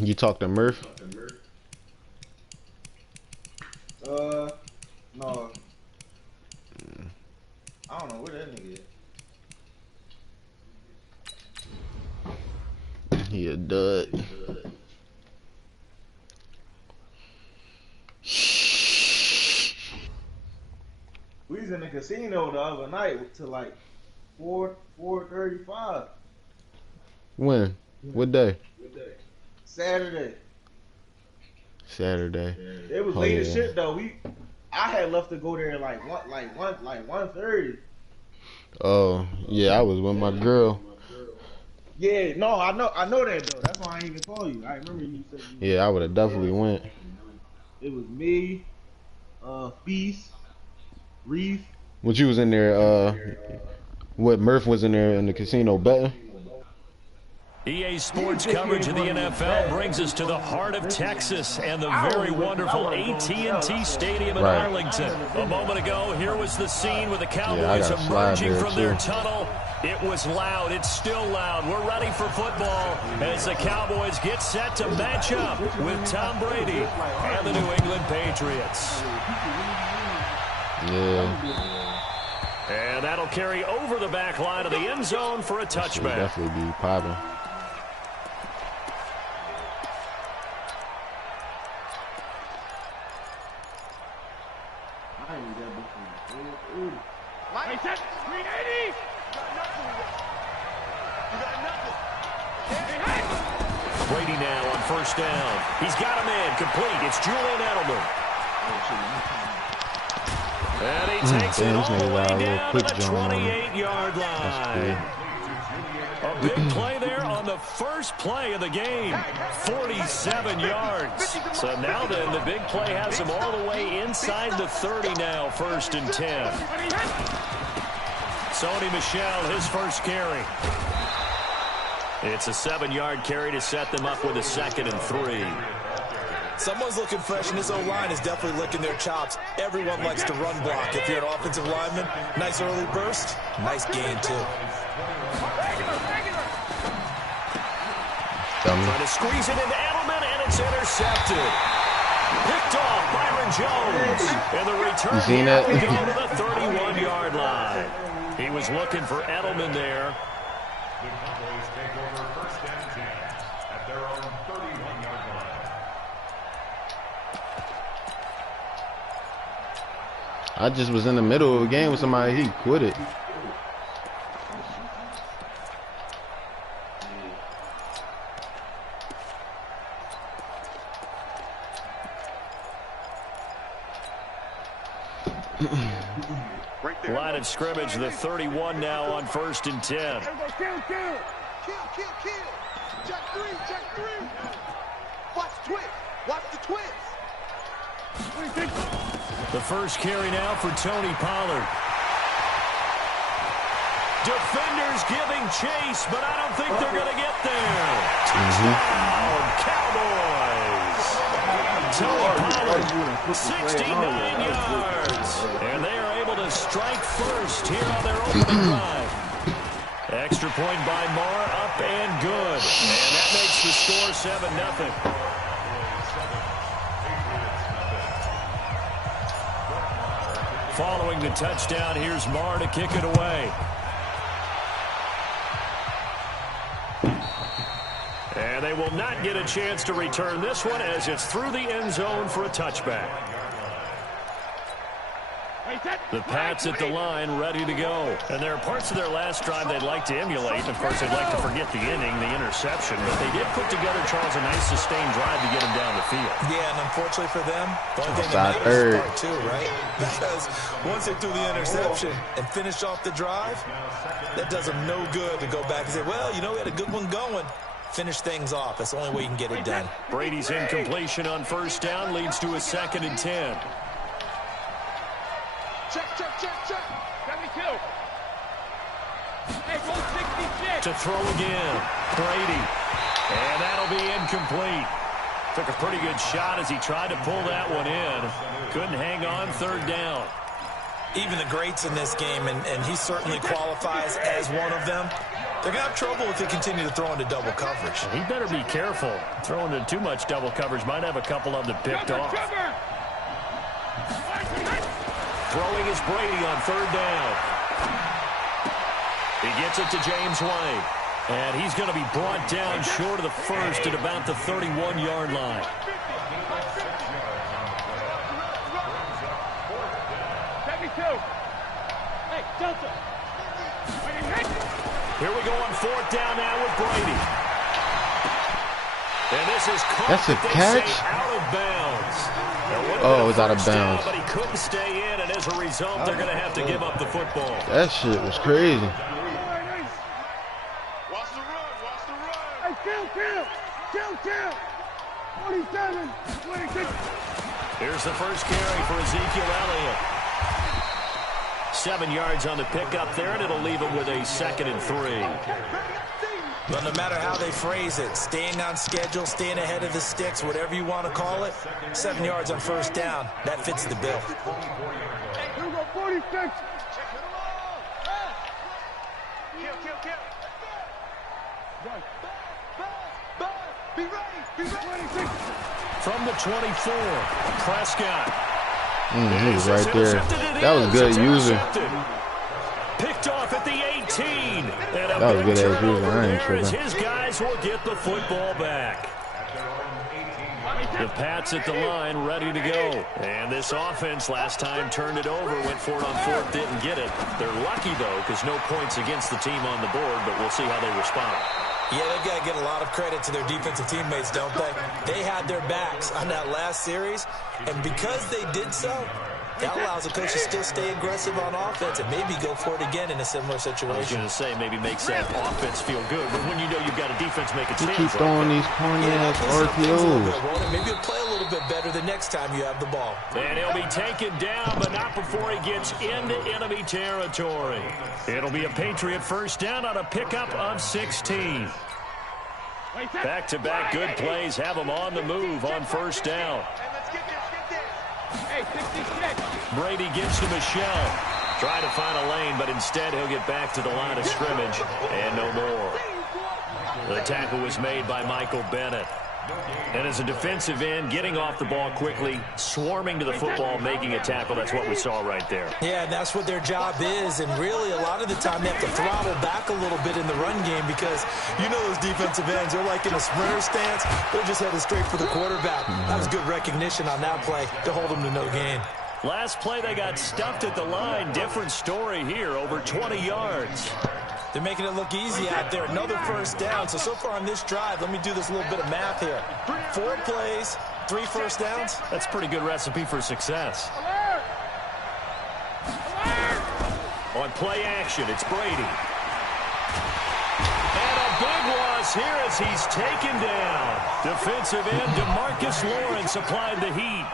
You talked to Murph? No. I don't know where that nigga is. He a dud. We was in the casino the other night to like 4:35. When? What day? Saturday. Saturday. It was late as shit though. I had left to go there at like 1:30. Oh yeah, I was with my girl. Yeah, no, I know that though. That's why I didn't even call you. I remember you said you. Yeah, I would have definitely went. It was me, Feast, Reef. When you was in there, what Murph was in there in the casino betting? EA Sports coverage of the NFL brings us to the heart of Texas and the very wonderful AT&T Stadium in Arlington. A moment ago, here was the scene with the Cowboys emerging from their tunnel. It was loud. It's still loud. We're ready for football as the Cowboys get set to match up with Tom Brady and the New England Patriots. Yeah. And that'll carry over the back line of the end zone for a touchback. Should definitely be popping. Brady now on first down. He's got him in. Complete. It's Julian Edelman. And he takes it all the way down to the 28-yard line. A big play there on the first play of the game. 47 yards. So now then, the big play has him all the way inside the 30 now, 1st and 10. Sony Michel, his first carry. It's a 7-yard carry to set them up with a 2nd and 3. Someone's looking fresh, and this O-line is definitely licking their chops. Everyone likes to run block. If you're an offensive lineman, nice early burst, nice gain, too. Trying to squeeze it into Edelman, and it's intercepted. Picked off Byron Jones. And the return here will go to the 31-yard line. He was looking for Edelman there. The Cowboys take over 1st and 10 at their own 31-yard line. I just was in the middle of a game with somebody. He quit it. Line of scrimmage, the 31 now on 1st and 10. Kill. Check three. Watch the twist. Watch the twist. The first carry now for Tony Pollard. Defenders giving chase, but I don't think they're going to get there. Touchdown, Cowboys. Tony Pollard, 69 yards. And they are able to strike first here on their opening drive. Extra point by Marr, up and good. And that makes the score 7-0. Following the touchdown, here's Marr to kick it away. And they will not get a chance to return this one as it's through the end zone for a touchback. The Pats at the line, ready to go. And there are parts of their last drive they'd like to emulate. And, of course, they'd like to forget the inning, the interception. But they did put together, Charles, a nice sustained drive to get him down the field. Yeah, and unfortunately for them, the only thing that matters is part two, right? Because once they threw the interception and finished off the drive, that does them no good to go back and say, well, you know, we had a good one going. Finish things off. That's the only way you can get it done. Brady's incompletion on first down leads to a 2nd and 10. Check. 72. Hey, go 66. To throw again. Brady. And that'll be incomplete. Took a pretty good shot as he tried to pull that one in. Couldn't hang on 3rd down. Even the greats in this game, and he certainly qualifies as one of them, They're going to have trouble if they continue to throw into double coverage. He better be careful. Throwing into too much double coverage might have a couple of them picked off. Throwing is Brady on third down. He gets it to James White. And he's going to be brought down short of the first at about the 31-yard line. Hey, Delta. Here we go on fourth down now with Brady. And this is caught. That's a catch? Out of bounds. Oh, it was out of bounds. But he couldn't stay in, and as a result, they're going to have to give up the football. That shit was crazy. Watch the run. Watch the run. Hey, kill. 47, 26. Here's the first carry for Ezekiel Elliott. 7 yards on the pickup there, and it'll leave him with a 2nd and 3. But no matter how they phrase it, staying on schedule, staying ahead of the sticks, whatever you want to call it, 7 yards on first down, that fits the bill. Here we go, 46. Kill. Be ready. 26. From the 24, Prescott. He was right there. That was good user. Picked off at the 18. That was good as user. I ain't tripping. His guys will get the football back. The Pats at the line, ready to go. And this offense last time turned it over, went for it on fourth, didn't get it. They're lucky, though, because no points against the team on the board, but we'll see how they respond. Yeah, they've got to give a lot of credit to their defensive teammates, don't they? They had their backs on that last series, and because they did so, that allows the coach to still stay aggressive on offense and maybe go for it again in a similar situation. I was going to say maybe makes that offense feel good, but when you know you've got a defense make it You stand. keep throwing these corny-ass RPOs. Maybe he'll play a little bit better the next time you have the ball. And he'll be taken down, but not before he gets into enemy territory. It'll be a Patriot first down on a pickup of 16. Back-to-back good plays have him on the move on first down. Hey, 66. Brady gives to Michelle. Try to find a lane, but instead he'll get back to the line of scrimmage and no more. The tackle was made by Michael Bennett. And as a defensive end, getting off the ball quickly, swarming to the football, making a tackle, that's what we saw right there. Yeah, that's what their job is, and really a lot of the time they have to throttle back a little bit in the run game because you know those defensive ends, they're like in a sprinter stance, they're just headed straight for the quarterback. That was good recognition on that play to hold them to no gain. Last play, they got stuffed at the line. Different story here, over 20 yards. They're making it look easy out there. Another first down. So far on this drive, let me do this little bit of math here. 4 plays, 3 first downs. That's a pretty good recipe for success. On play action, it's Brady. And a big loss here as he's taken down. Defensive end DeMarcus Lawrence applied the heat.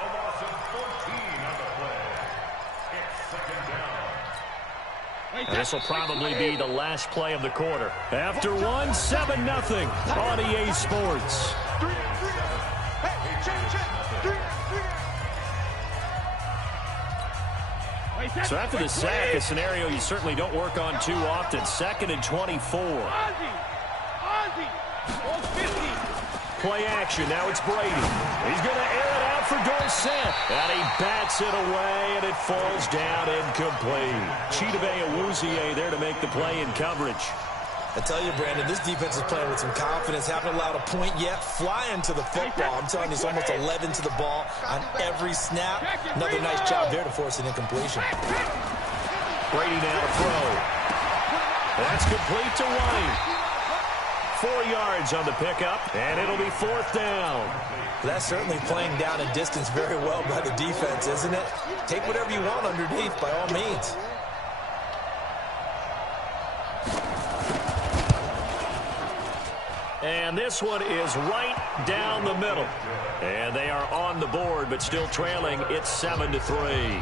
And this will probably be the last play of the quarter. After one, 7-0 on EA Sports. So after the sack, a scenario you certainly don't work on too often. 2nd and 24. Play action. Now it's Brady. He's going to air it out for Dorsett. And he bats it away, and it falls down incomplete. Chidobe Awuzie there to make the play in coverage. I tell you, Brandon, this defense is playing with some confidence. Haven't allowed a point yet. Flying to the football. I'm telling you, it's almost 11 to the ball on every snap. Another nice job there to force an incompletion. Brady now to throw. That's complete to White. 4 yards on the pickup, and it'll be 4th down. That's certainly playing down a distance very well by the defense, isn't it? Take whatever you want underneath, by all means. And this one is right down the middle. And they are on the board, but still trailing. It's 7-3.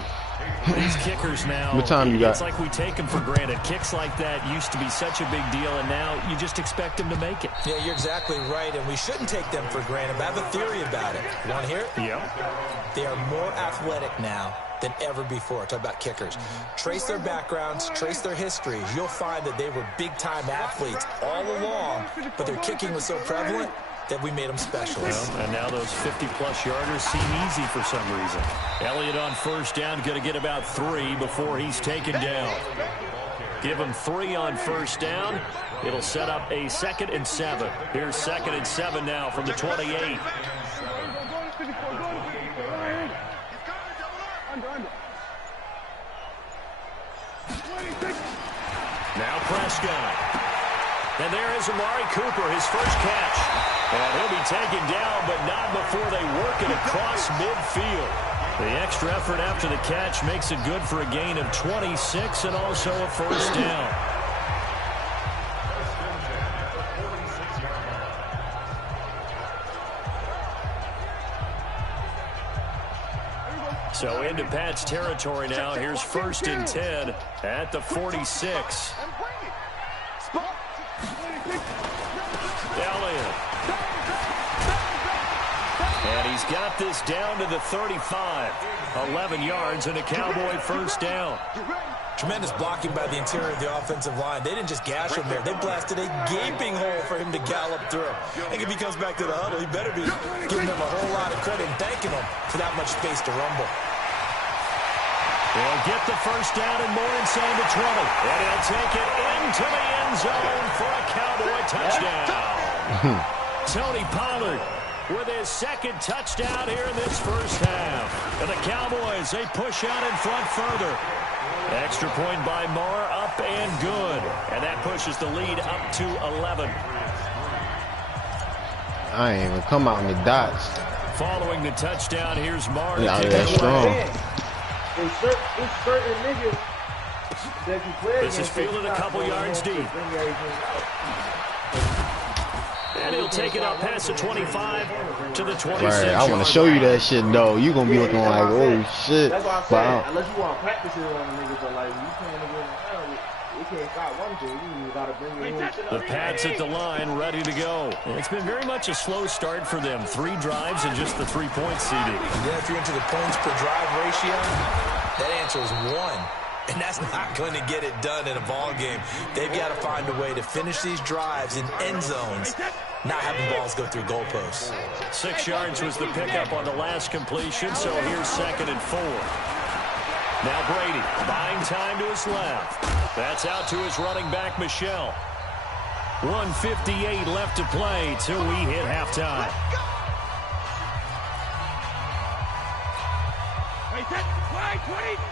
These kickers now, what time you got? It's like we take them for granted. Kicks like that used to be such a big deal, and now you just expect them to make it. Yeah, you're exactly right, and we shouldn't take them for granted. But I have a theory about it. You want to hear it? Yeah. They are more athletic now than ever before. Talk about kickers. Trace their backgrounds, trace their histories. You'll find that they were big-time athletes all along, but their kicking was so prevalent that we made them specialists. Well, and now those 50-plus yarders seem easy for some reason. Elliott on first down, going to get about 3 before he's taken down. Give him 3 on first down. It'll set up a 2nd and 7. Here's 2nd and 7 now from the 28. Now Prescott. And there is Amari Cooper, his first catch. And he'll be taken down, but not before they work it across midfield. The extra effort after the catch makes it good for a gain of 26 and also a first down. So into Pat's territory now. Here's 1st and 10 at the 46. Elliott. And he's got this down to the 35. 11 yards and a Cowboy first down. Tremendous blocking by the interior of the offensive line. They didn't just gash him there. They blasted a gaping hole for him to gallop through. I think if he comes back to the huddle, he better be giving them a whole lot of credit and thanking them for that much space to rumble. They'll get the first down and more inside the 20. And he'll take it into the end zone for a Cowboy touchdown. Tony Pollard with his 2nd touchdown here in this first half. And the Cowboys, they push out in front further. Extra point by Marr, up and good. And that pushes the lead up to 11. I ain't even come out in the dots. Following the touchdown, here's Marr. Yeah, that's strong. It's certain niggas that you play This is fielded a couple yards deep. And he'll take it up past the 25 to the 26. Right, I want to show you that shit, though. You going to be looking like, oh, shit. That's what I'm saying. Unless you want to practice it on the niggas, but like, you can't again, you can't stop one thing. You got to bring it in. The Pats at the line, ready to go. It's been very much a slow start for them. 3 drives and just the 3-point CD. Yeah, if you're into the points per drive ratio, that answer is 1. And that's not going to get it done in a ball game. They've got to find a way to finish these drives in end zones, not having balls go through goalposts. 6 yards was the pickup on the last completion, so here's 2nd and 4. Now Brady buying time to his left. That's out to his running back, Michelle. 1:58 left to play till we hit halftime.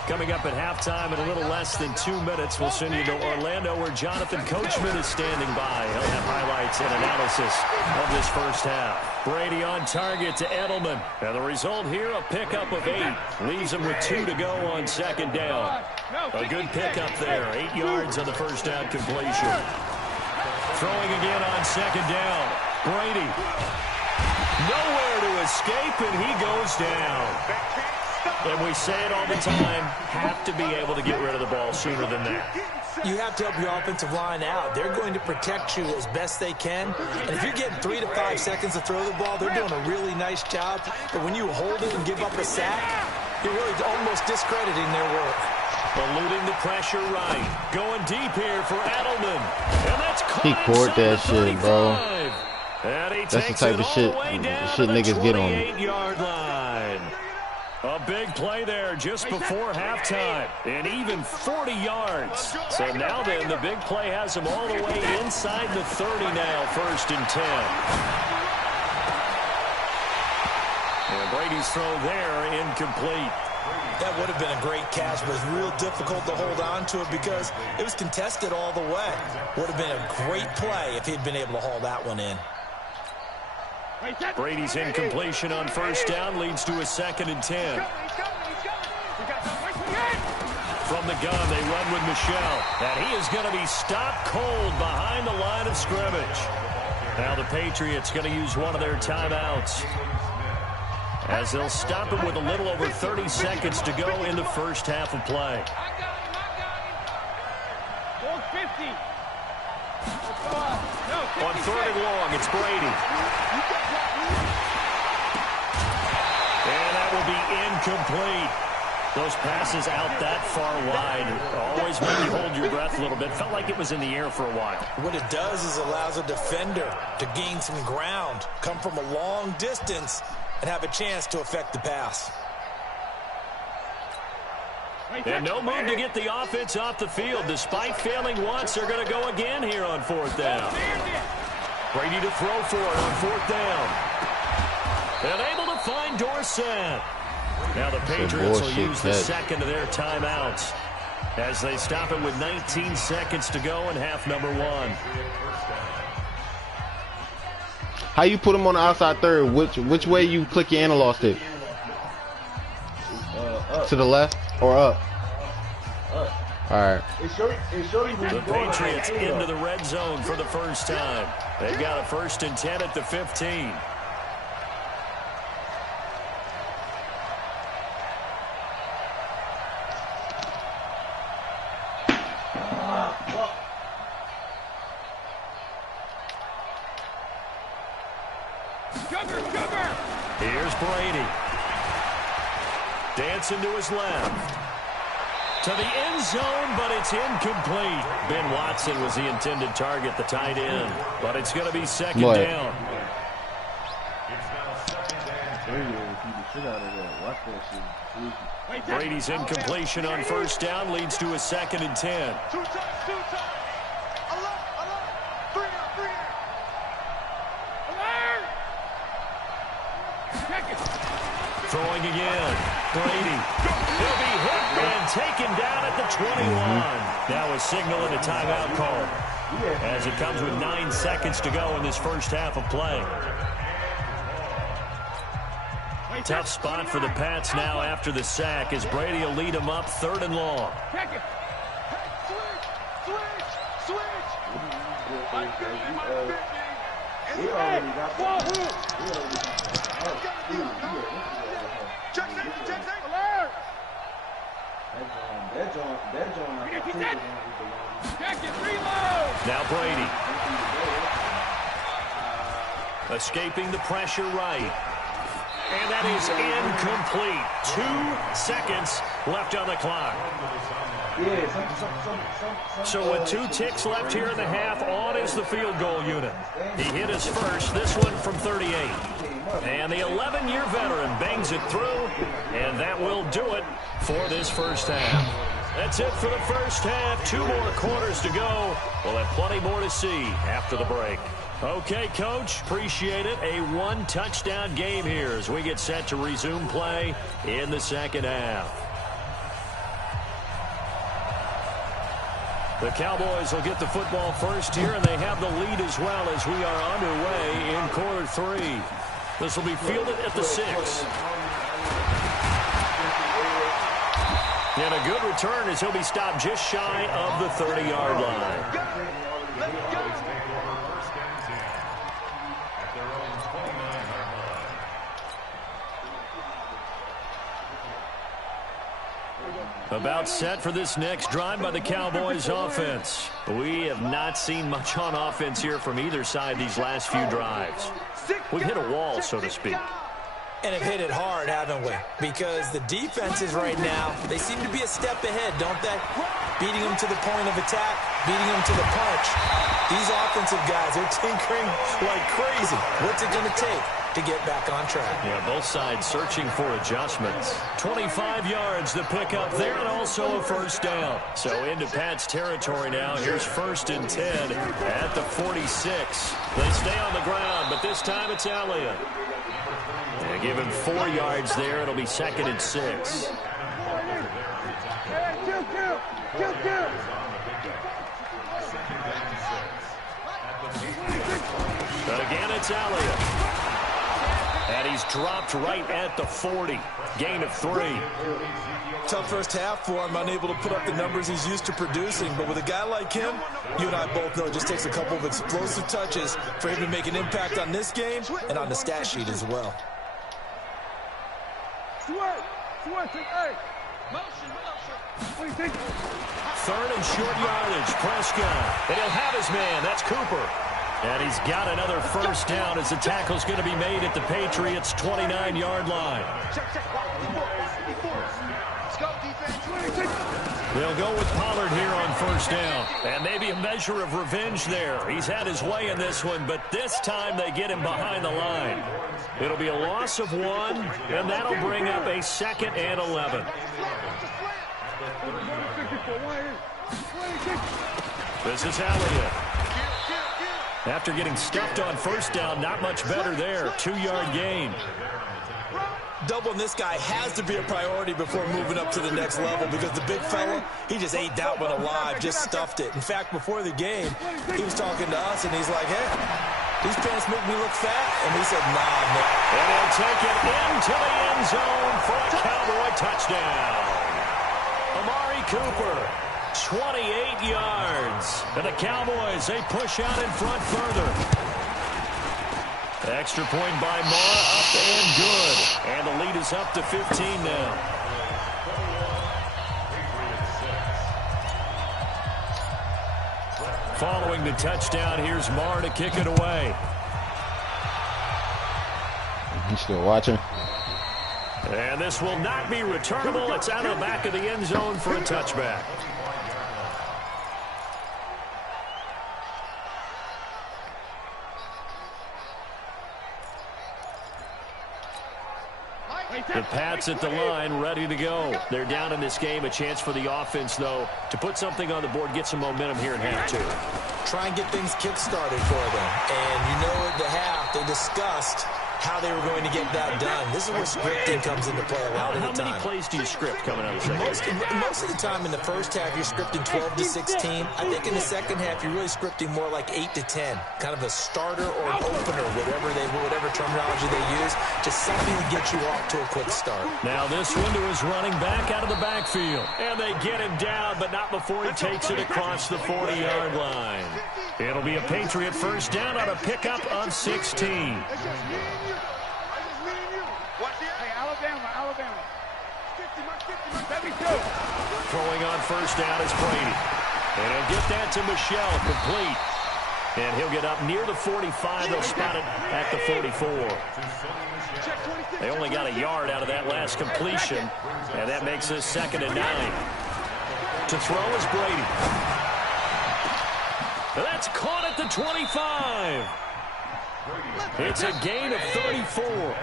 Coming up at halftime in a little less than 2 minutes, we'll send you to Orlando where Jonathan Coachman is standing by. He'll have highlights and analysis of this first half. Brady on target to Edelman. And the result here, a pickup of 8. Leaves him with 2 to go on 2nd down. A good pickup there. 8 yards on the first down completion. Throwing again on 2nd down. Brady. Nowhere to escape, and he goes down. And we say it all the time, have to be able to get rid of the ball sooner than that. You have to help your offensive line out. They're going to protect you as best they can. And if you're getting 3 to 5 seconds to throw the ball, they're doing a really nice job. But when you hold it and give up a sack, you're really almost discrediting their work. Eluding the pressure right. Going deep here for Edelman. And that's caught. He caught that shit, bro. And he That's the type of shit niggas get on me. 28-yard line. A big play there just before halftime. And even 40 yards. So now then, the big play has them all the way inside the 30 now, 1st and 10. And Brady's throw there, incomplete. That would have been a great catch, but it's real difficult to hold on to it because it was contested all the way. Would have been a great play if he'd been able to haul that one in. Brady's incompletion on first down leads to a 2nd and 10. From the gun, they run with Michelle. And he is going to be stopped cold behind the line of scrimmage. Now the Patriots going to use one of their timeouts, as they'll stop him with a little over 30 seconds to go in the first half of play. On 3rd and long, it's Brady. And that will be incomplete. Those passes out that far wide always make you hold your breath a little bit. Felt like it was in the air for a while. What it does is allows a defender to gain some ground, come from a long distance, and have a chance to affect the pass. And no move to get the offense off the field. Despite failing once, they're going to go again here on 4th down. Brady to throw for it on 4th down. And able to find Dorsett. Now the Patriots will use the second of their timeouts as they stop it with 19 seconds to go in half number 1. How you put him on the outside third? Which way you click your analog stick? To the left or up? All right. The Patriots into the red zone for the first time. They've got a 1st and 10 at the 15. Here's Brady. Dancing to his left. To the end zone, but it's incomplete. Ben Watson was the intended target, the tight end. But it's going to be 2nd down. Brady's incompletion on 1st down leads to a 2nd and 10. Throwing again. Brady. He'll be hit and taken down at the 21. Now a signal and a timeout call as it comes with 9 seconds to go in this first half of play. Tough spot for the Pats now after the sack as Brady will lead them up 3rd and long. Now Brady. Escaping the pressure right. And that is incomplete. 2 seconds left on the clock. So with 2 ticks left here in the half, on is the field goal unit. He hit his first, this one from 38. And the 11-year veteran bangs it through, and that will do it for this first half. That's it for the first half. 2 more quarters to go. We'll have plenty more to see after the break. Okay, Coach, appreciate it. A 1-touchdown game here as we get set to resume play in the second half. The Cowboys will get the football first here, and they have the lead as well as we are underway in quarter 3. This will be fielded at the 6. And a good return as he'll be stopped just shy of the 30-yard line. About set for this next drive by the Cowboys offense. We have not seen much on offense here from either side these last few drives. We've hit a wall, so to speak. And have hit it hard, haven't we? Because the defenses right now, they seem to be a step ahead, don't they? Beating them to the point of attack, beating them to the punch. These offensive guys, they're tinkering like crazy. What's it going to take to get back on track? Yeah, both sides searching for adjustments. 25 yards to pick up there, and also a first down. So into Pat's territory now. Here's 1st and 10 at the 46. They stay on the ground, but this time it's Elliott. They give him 4 yards there. It'll be 2nd and 6. But again, it's Elliott. And he's dropped right at the 40. Gain of 3. Tough first half for him, unable to put up the numbers he's used to producing. But with a guy like him, you and I both know it just takes a couple of explosive touches for him to make an impact on this game and on the stat sheet as well. 3rd and short yardage. Prescott. And he'll have his man. That's Cooper. And he's got another first down as the tackle's going to be made at the Patriots' 29-yard line. They'll go with Pollard here on first down. And maybe a measure of revenge there. He's had his way in this one, but this time they get him behind the line. It'll be a loss of 1, and that'll bring up a 2nd and 11. This is Elliott. After getting stuffed on first down, not much better there. 2-yard gain. Doubling this guy has to be a priority before moving up to the next level because the big fella, he just ate that one alive, just stuffed it. In fact, before the game, he was talking to us, and he's like, hey, these pants make me look fat. And we said, nah, man. And he'll take it into the end zone for a Cowboy touchdown. Amari Cooper, 28 yards. And the Cowboys, they push out in front further. Extra point by Moore, up and good. And the lead is up to 15 now. Following the touchdown, here's Moore to kick it away. He's still watching. And this will not be returnable. It's out of the back of the end zone for a touchback. The Pats at the line, ready to go. They're down in this game. A chance for the offense, though, to put something on the board, get some momentum here in half 2. Try and get things kick-started for them. And you know at the half, they discussed how they were going to get that done. This is where scripting comes into play a lot of the time. How many plays do you script coming out of the second half? Most of the time in the first half, you're scripting 12 to 16. I think in the second half, you're really scripting more like 8 to 10. Kind of a starter or an opener, whatever terminology they use. Just something to get you off to a quick start. Now this one to his running back out of the backfield. And they get him down, but not before he takes it across the 40-yard line. It'll be a Patriot first down on a pickup of 16. Throwing on first down is Brady. And he'll get that to Michelle, complete. And he'll get up near the 45. They'll spot it at the 44. They only got a yard out of that last completion. And that makes this 2nd and 9. To throw is Brady. That's caught at the 25. It's a gain of 34.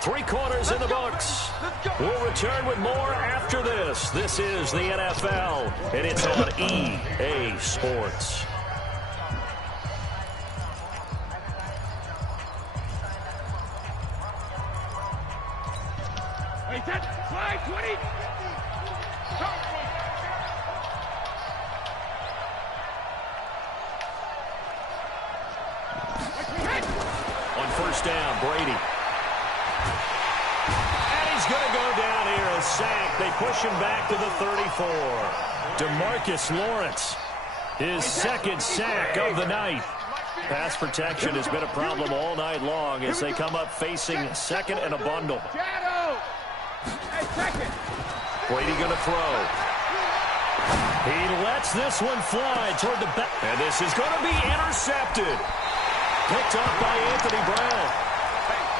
3 quarters in the books. We'll return with more after this. This is the NFL, and it's on EA Sports. On first down, Brady. Going to go down here, a sack. They push him back to the 34. DeMarcus Lawrence, his 2nd sack of the night. Pass protection has been a problem all night long as they come up facing 2nd and a bundle. Brady going to throw. He lets this one fly toward the back. And this is going to be intercepted. Picked up by Anthony Brown.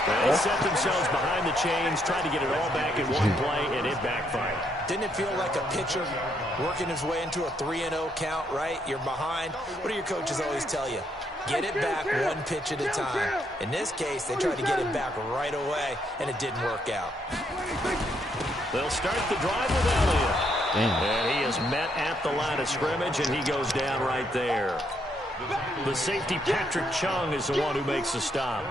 They set themselves behind the chains, trying to get it all back in one play, and it backfired. Didn't it feel like a pitcher working his way into a 3-0 count, right? You're behind. What do your coaches always tell you? Get it back one pitch at a time. In this case, they tried to get it back right away, and it didn't work out. They'll start the drive with Elliott. And he is met at the line of scrimmage, and he goes down right there. The safety, Patrick Chung, is the one who makes the stop.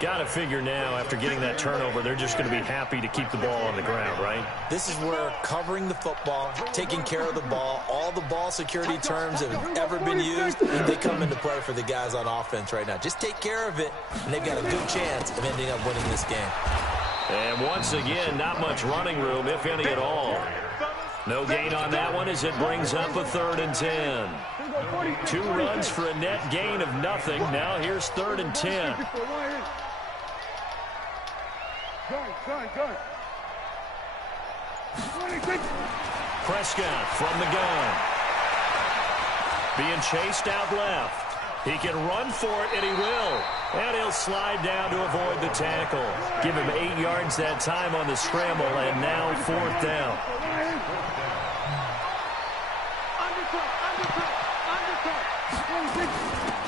Got to figure now, after getting that turnover, they're just going to be happy to keep the ball on the ground, right? This is where covering the football, taking care of the ball, all the ball security terms that have ever been used, they come into play for the guys on offense right now. Just take care of it, and they've got a good chance of ending up winning this game. And once again, not much running room, if any at all. No gain on that one as it brings up a 3rd and 10. 2 runs for a net gain of nothing. Now here's 3rd and 10. Prescott from the gun. Being chased out left. He can run for it, and he will. And he'll slide down to avoid the tackle. Give him 8 yards that time on the scramble, and now 4th down.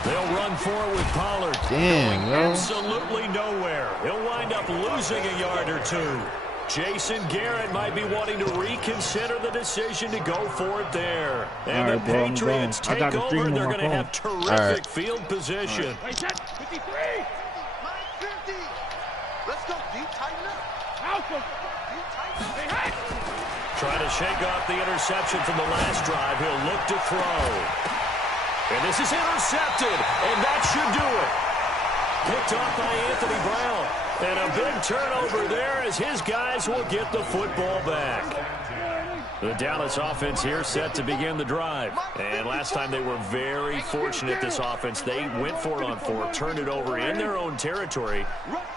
They'll run for it with Pollard. Damn, yo. Absolutely nowhere. He'll wind up losing a yard or 2. Jason Garrett might be wanting to reconsider the decision to go for it there. And the Patriots take over. They're going to have terrific field position. Wait, 53. 950. Let's go. Deep tighten up. Alpha. Deep tighten up. Trying to shake off the interception from the last drive. He'll look to throw. And this is intercepted. And that should do it. Picked off by Anthony Brown. And a big turnover there as his guys will get the football back. The Dallas offense here set to begin the drive. And last time they were very fortunate, this offense. They went for it on 4, turned it over in their own territory,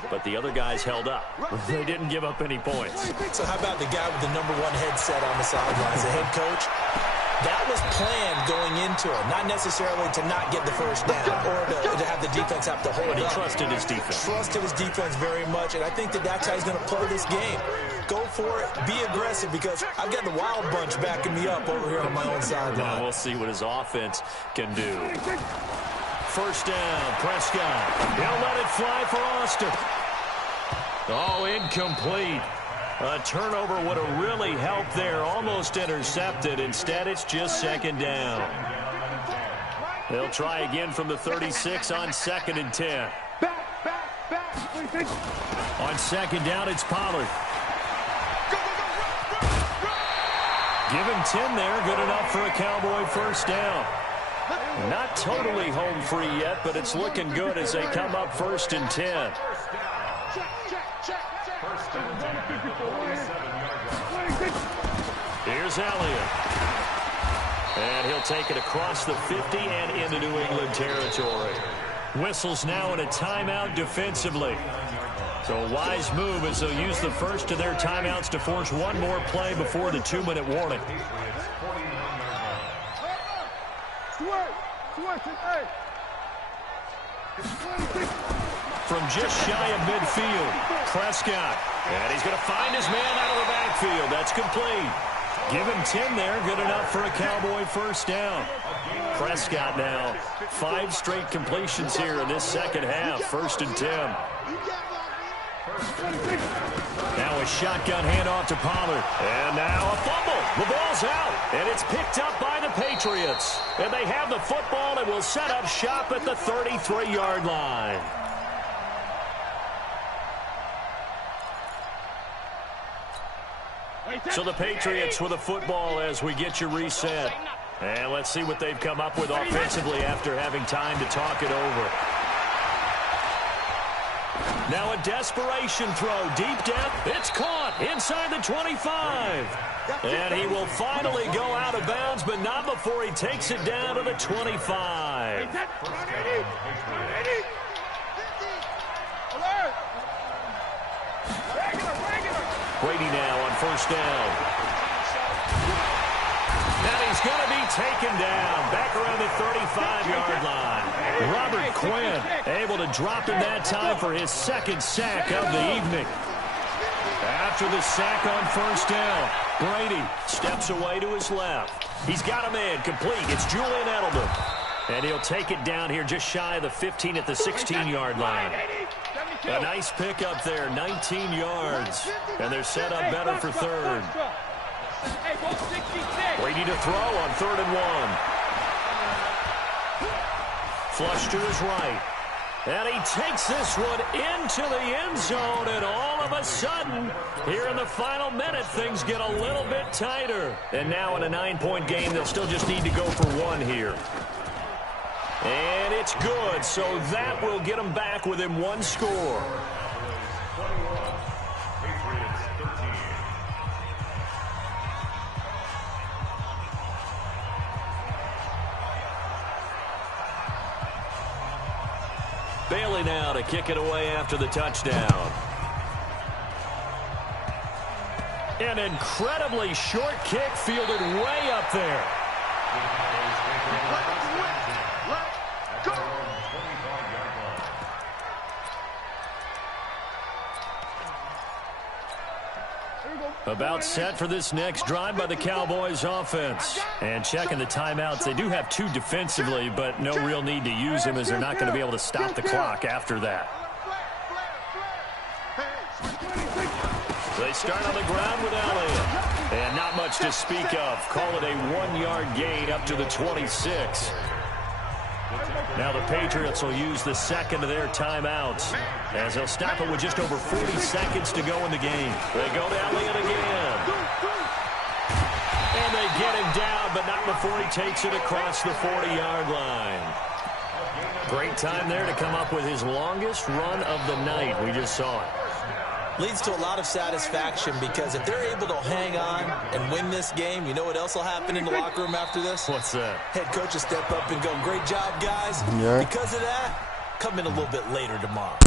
but the other guys held up. They didn't give up any points. So how about the guy with the #1 headset on the sidelines, the head coach? That was planned going into it, not necessarily to not get the first down or to have the defense have to hold But he up. trusted his defense. Trusted his defense very much, and I think that's how he's going to play this game. Go for it, be aggressive, because I've got the wild bunch backing me up over here on my own sideline. Now we'll see what his offense can do. First down, Prescott. He'll let it fly for Austin. Oh, incomplete. A turnover would have really helped there. Almost intercepted. Instead, it's just 2nd down. They'll try again from the 36 on 2nd and 10. On 2nd down, it's Pollard. Give him 10 there. Good enough for a Cowboy first down. Not totally home free yet, but it's looking good as they come up 1st and 10. Here's Elliott. And he'll take it across the 50 and into New England territory. Whistles now in a timeout defensively. So a wise move as they'll use the first of their timeouts to force one more play before the 2-minute warning. From just shy of midfield, Prescott. And he's going to find his man out of the backfield. That's complete. Give him 10 there. Good enough for a Cowboy first down. Prescott now 5 straight completions here in this second half. 1st and 10. Now a shotgun handoff to Pollard. And now a fumble. The ball's out. And it's picked up by the Patriots. And they have the football and will set up shop at the 33-yard line. So the Patriots with a football as we get you reset. And let's see what they've come up with offensively after having time to talk it over. Now a desperation throw deep down. It's caught inside the 25. And he will finally go out of bounds, but not before he takes it down to the 25. Brady now on first down. And he's going to be taken down back around the 35-yard line. Robert Quinn able to drop him that time for his 2nd sack of the evening. After the sack on first down, Brady steps away to his left. He's got a man complete. It's Julian Edelman. And he'll take it down here just shy of the 15 at the 16-yard line. A nice pickup there, 19 yards. And they're set up better for 3rd. Brady to throw on 3rd and 1. Flush to his right. And he takes this one into the end zone. And all of a sudden, here in the final minute, things get a little bit tighter. And now in a 9-point game, they'll still just need to go for 1 here. And it's good, so that will get them back within 1 score. Bailey now to kick it away after the touchdown. An incredibly short kick fielded way up there. Go! About set for this next drive by the Cowboys offense. And checking the timeouts, they do have 2 defensively, but no real need to use them as they're not going to be able to stop the clock after that. They start on the ground with Elliott. And not much to speak of. Call it a 1-yard gain up to the 26. Now the Patriots will use the second of their timeouts as they'll stop it with just over 40 seconds to go in the game. They go to Elliott again. And they get him down, but not before he takes it across the 40-yard line. Great time there to come up with his longest run of the night. We just saw it. Leads to a lot of satisfaction because if they're able to hang on and win this game, you know what else will happen in the locker room after this? What's that? Head coach will step up and go, great job, guys. Yeah. Because of that, come in a little bit later tomorrow.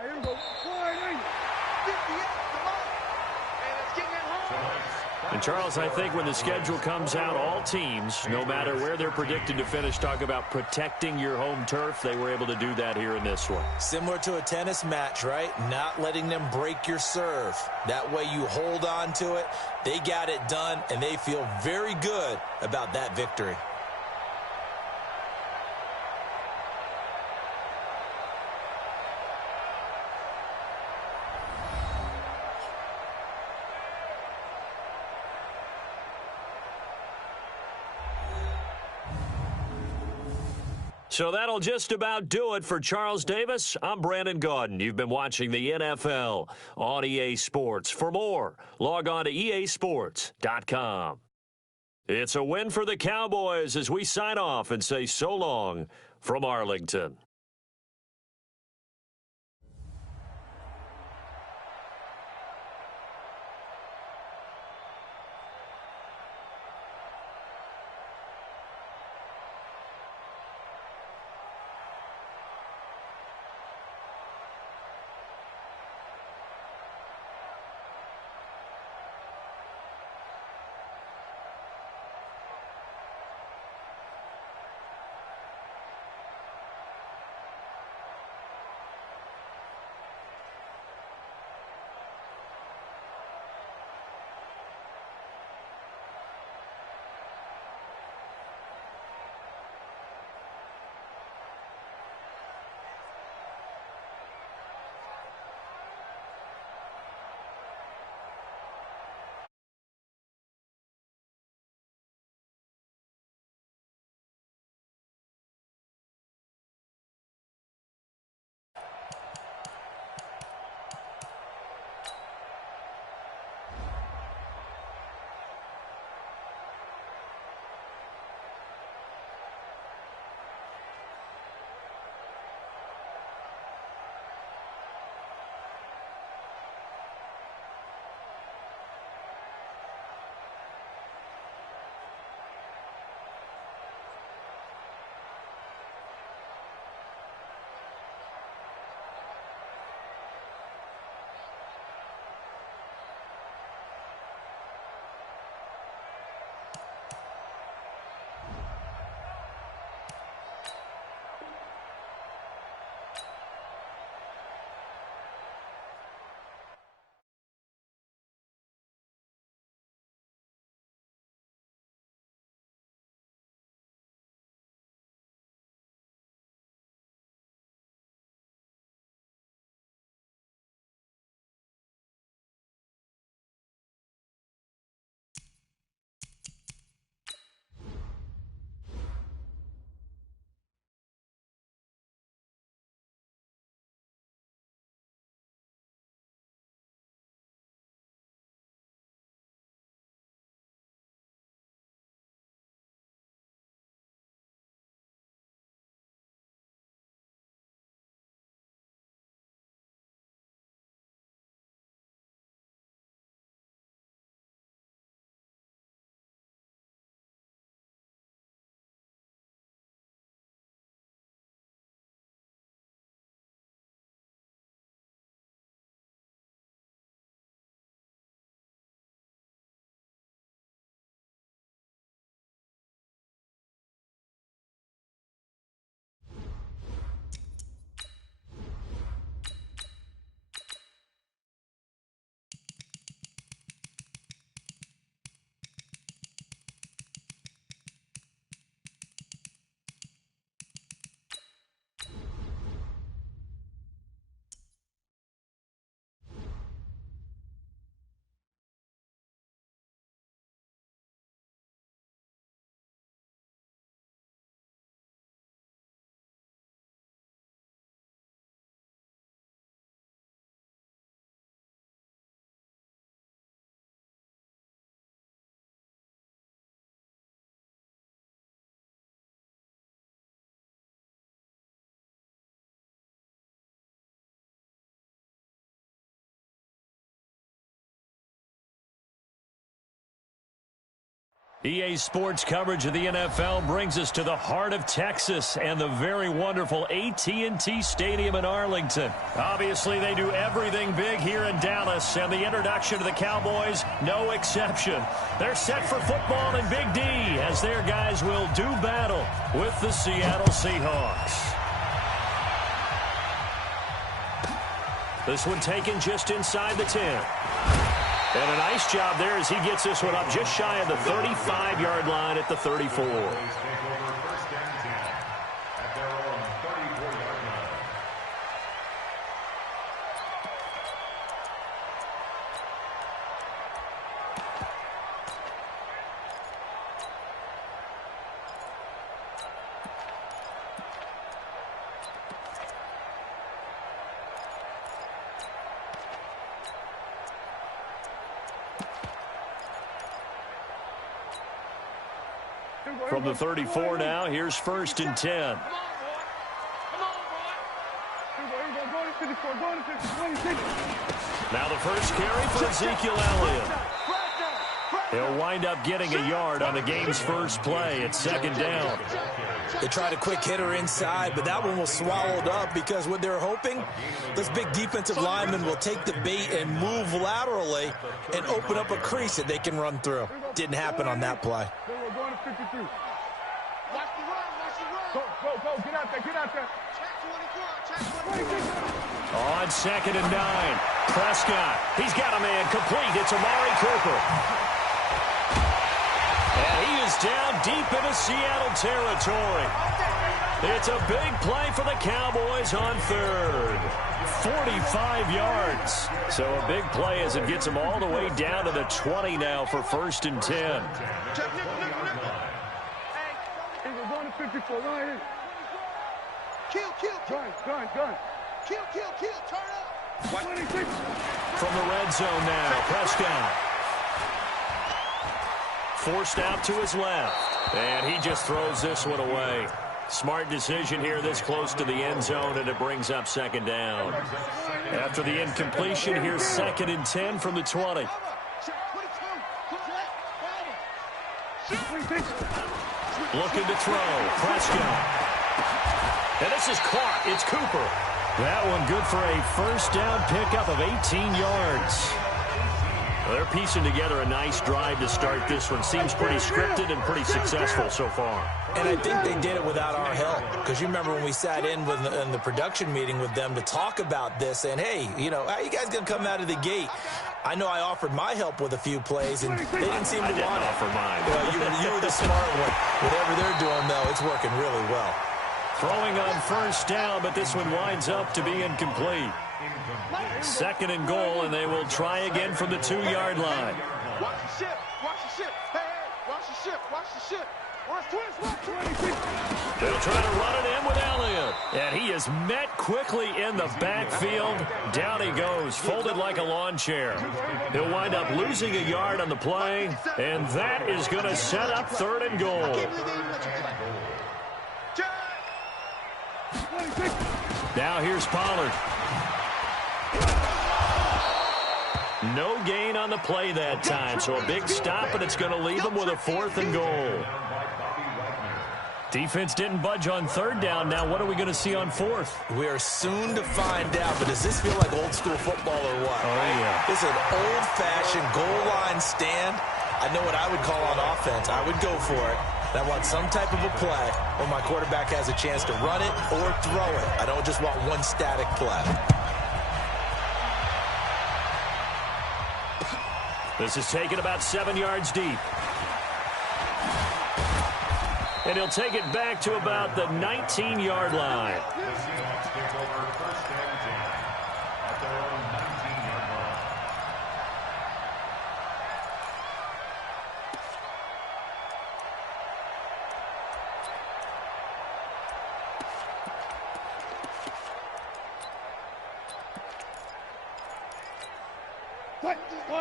Here we go. And, Charles, I think when the schedule comes out, all teams, no matter where they're predicted to finish, talk about protecting your home turf. They were able to do that here in this one. Similar to a tennis match, right? Not letting them break your serve. That way you hold on to it. They got it done, and they feel very good about that victory. So that'll just about do it for Charles Davis. I'm Brandon Gaudin. You've been watching the NFL on EA Sports. For more, log on to easports.com. It's a win for the Cowboys as we sign off and say so long from Arlington. EA Sports coverage of the NFL brings us to the heart of Texas and the very wonderful AT&T Stadium in Arlington. Obviously, they do everything big here in Dallas, and the introduction to the Cowboys, no exception. They're set for football in Big D as their guys will do battle with the Seattle Seahawks. This one taken just inside the 10. And a nice job there as he gets this one up just shy of the 35-yard line at the 34. From the 34 now, here's 1st and 10. Now the first carry for Ezekiel Elliott. He'll wind up getting a yard on the game's first play. It's 2nd down. They tried a quick hitter inside, but that one was swallowed up because what they're hoping, this big defensive lineman will take the bait and move laterally and open up a crease that they can run through. Didn't happen on that play. Go, get out there, get out there. On 2nd and 9, Prescott. He's got a man complete. It's Amari Cooper. And he is down deep into Seattle territory. It's a big play for the Cowboys on 3rd. 45 yards. So a big play as it gets them all the way down to the 20 now for 1st and 10. We're going to 54, go ahead. Kill. Gun. Kill. Turn up. 26. From the red zone now, Prescott. Forced out to his left. And he just throws this one away. Smart decision here this close to the end zone, and it brings up 2nd down. After the incompletion, here's 2nd and 10 from the 20. Looking to throw. Prescott. And this is caught. It's Cooper. That one good for a 1st down pickup of 18 yards. Well, they're piecing together a nice drive to start this one. Seems pretty scripted and pretty successful so far. And I think they did it without our help. Because you remember when we sat in the production meeting with them to talk about this, and hey, you know, how you guys going to come out of the gate? I know I offered my help with a few plays, and they didn't seem to want it. Offer mine. Well, you were the smart one. Whatever they're doing, though, it's working really well. Throwing on 1st down, but this one winds up to be incomplete. 2nd and goal, and they will try again from the 2-yard line. Watch the ship. Hey, watch the ship. They'll try to run it in with Elliott. And he is met quickly in the backfield. Down he goes, folded like a lawn chair. He'll wind up losing a yard on the play, and that is going to set up 3rd and goal. Now here's Pollard. No gain on the play that time, so a big stop, and it's going to leave them with a 4th and goal. Defense didn't budge on 3rd down. Now what are we going to see on 4th? We are soon to find out, but does this feel like old school football or what? Oh, yeah. This is an old-fashioned goal line stand. I know what I would call on offense. I would go for it. I want some type of a play where my quarterback has a chance to run it or throw it. I don't just want one static play. This is taken about 7 yards deep. And he'll take it back to about the 19-yard line.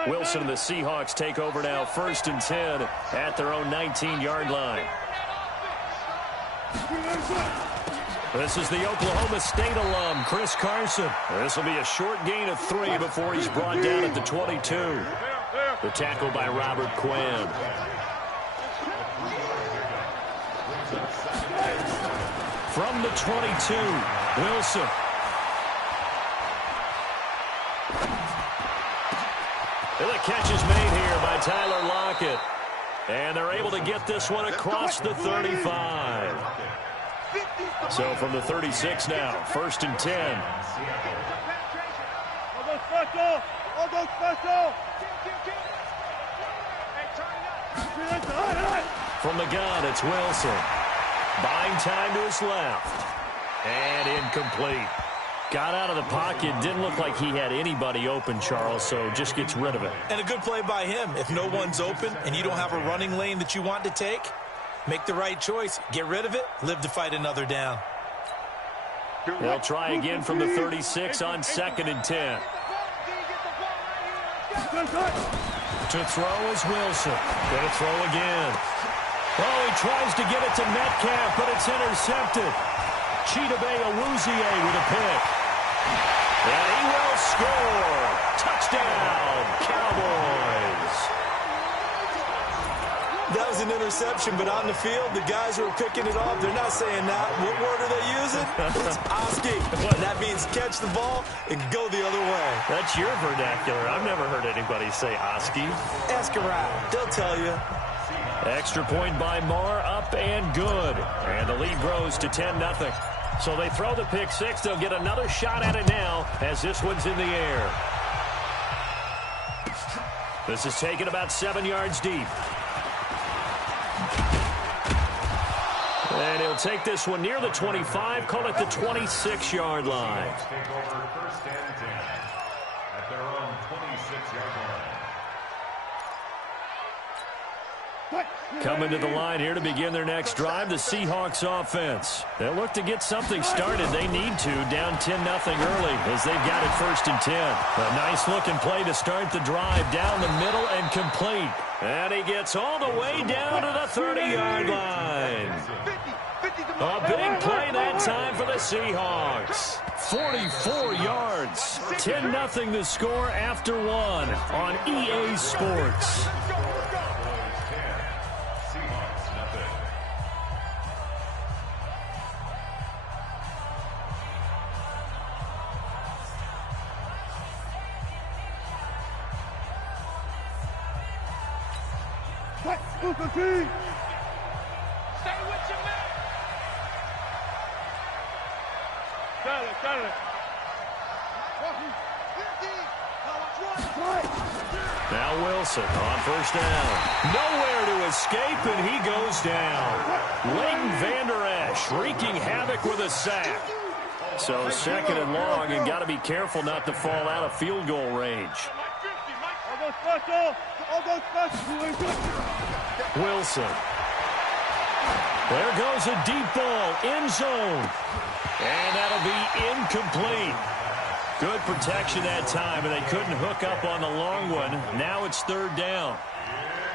Wilson and the Seahawks take over now, 1st and 10 at their own 19-yard line. This is the Oklahoma State alum, Chris Carson. This will be a short gain of 3 before he's brought down at the 22. The tackle by Robert Quinn. From the 22, Wilson. And the catch is made here by Tyler Lockett. And they're able to get this one across the 35. So from the 36 now, 1st and 10. All go special! All go special! From the gun, it's Wilson. Buying time to his left. And incomplete. Got out of the pocket. Didn't look like he had anybody open, Charles, so just gets rid of it. And a good play by him. If no one's open and you don't have a running lane that you want to take, make the right choice. Get rid of it. Live to fight another down. They'll try again from the 36 on 2nd and 10. To throw is Wilson. Going to throw again. Oh, he tries to get it to Metcalf, but it's intercepted. Chidobe Awuzie with a pick. And he will score. Touchdown, Cowboys. That was an interception, but on the field, the guys who are picking it off, they're not saying that. What word are they using? It's Oski. That means catch the ball and go the other way. That's your vernacular. I've never heard anybody say Oski. Ask around. They'll tell you. Extra point by Marr, up and good. And the lead grows to 10-0. So they throw the pick six. They'll get another shot at it now as this one's in the air. This is taken about 7 yards deep. And he'll take this one near the 25, call it the 26-yard line. Take over 1st and 10 at their own 26-yard line. Coming to the line here to begin their next drive, the Seahawks offense. They'll look to get something started. They need to, down 10-0 early as they've got it 1st and 10. A nice-looking play to start the drive down the middle and complete. And he gets all the way down to the 30-yard line. A big play that time for the Seahawks. 44 yards. 10-0 the score after one on EA Sports. Stay with your man. Got it. Now Wilson on 1st down. Nowhere to escape, and he goes down. Leighton Vander Esch wreaking havoc with a sack. So 2nd and long, and got to be careful not to fall out of field goal range. Wilson. There goes a deep ball, end zone. And that'll be incomplete. Good protection that time, and they couldn't hook up on the long one. Now it's 3rd down.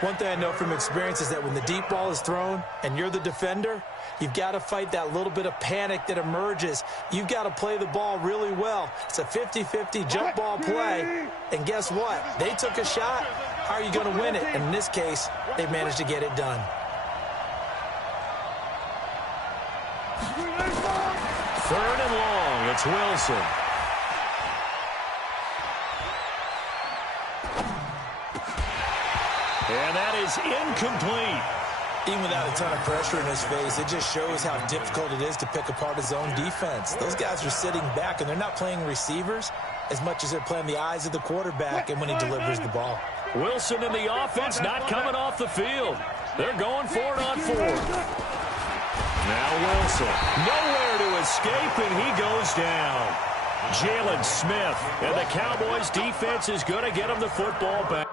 One thing I know from experience is that when the deep ball is thrown and you're the defender, you've got to fight that little bit of panic that emerges. You've got to play the ball really well. It's a 50-50 jump ball play. And guess what? They took a shot. How are you going to win it? And in this case, they managed to get it done. 3rd and long. It's Wilson. And that is incomplete. Even without a ton of pressure in his face, it just shows how difficult it is to pick apart his own defense. Those guys are sitting back, and they're not playing receivers as much as they're playing the eyes of the quarterback and when he delivers the ball. Wilson and the offense not coming off the field. They're going for it on 4th. Now Wilson. Nowhere to escape, and he goes down. Jalen Smith. And the Cowboys defense is going to get him the football back.